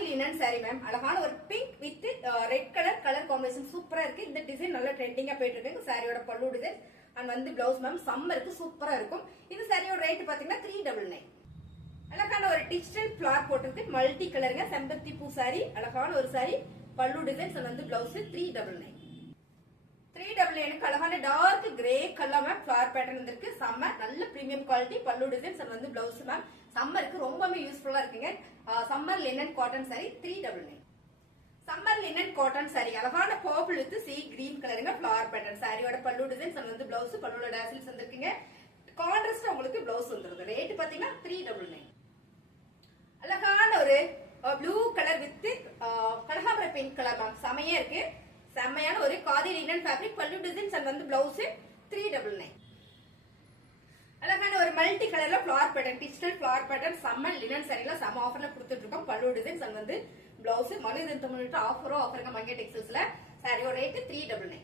Khadi linen sorry ma'am. அழகான ஒரு pink with red colour combination சூப்பரா இருக்கு. இந்த டிசைன் நல்ல ட்ரெண்டிங்கா போயிட்டு இருக்கு. சாரியோட பல்லு டிசைன் அண்ட் வந்து பிளவுஸ் மேம் சம்மருக்கு சூப்பரா இருக்கும். இந்த சாரியோட ரேட் பாத்தீங்கன்னா 399. அழகான ஒரு டிஜிட்டல் ஃபிளார் போட்டிருக்கு. மல்டி கலருங்க. செம்பருத்தி பூ சாரி. அழகான ஒரு சாரி. பல்லு டிசைன்ஸ் வந்து பிளவுஸ் 399. 399 அழகான dark grey colour ma'am floral pattern வந்திருக்கு. செம்ம நல்ல பிரீமியம் குவாலிட்டி. பல்லு டிசைன்ஸ் வந்து பிளவுஸ் மேம் சம்மருக்கு ரொம்பவே யூஸ்ஃபுல்லா இருக்குங்க. Summer linen cotton sari 399. Summer linen cotton sari அழகான பர்பிள் வித் சி கிரீன் கலருங்க ஃபிளார் பேட்டர்ன். சாரியோட பல்லு டிசைன்ஸ் வந்து பிளவுஸ் பல்லுல டாசில்ஸ் வந்திருக்குங்க. கான்ட்ராஸ்ட் உங்களுக்கு பிளவுஸ் வந்துருது. ரேட் பாத்தீங்கன்னா 399. அழகான ஒரு ப்ளூ கலர் வித் கனகாம்பர பிங்க் கலர் மேம் செமையா இருக்கு. செம்மையான ஒரு காதி லினன் ஃபேப்ரிக். பல்லு டிசைன்ஸ் அண்ட் வந்து பிளவுஸ் 399. அழகான ஒரு மல்டி கலர்ல floral pattern digital floral pattern செம்ம லினன் சாரில செம்ம ஆஃபர்ல கொடுத்துட்டு இருக்கோம். பல்லு டிசைன்ஸ் அண்ட் வந்து பிளவுஸ் மலிதன் தமிழ் ஆஃபரோ ஆஃபருங்க மங்கை டெக்ஸ்டைல்ஸ்ல. சாரியோட ரேட் 399.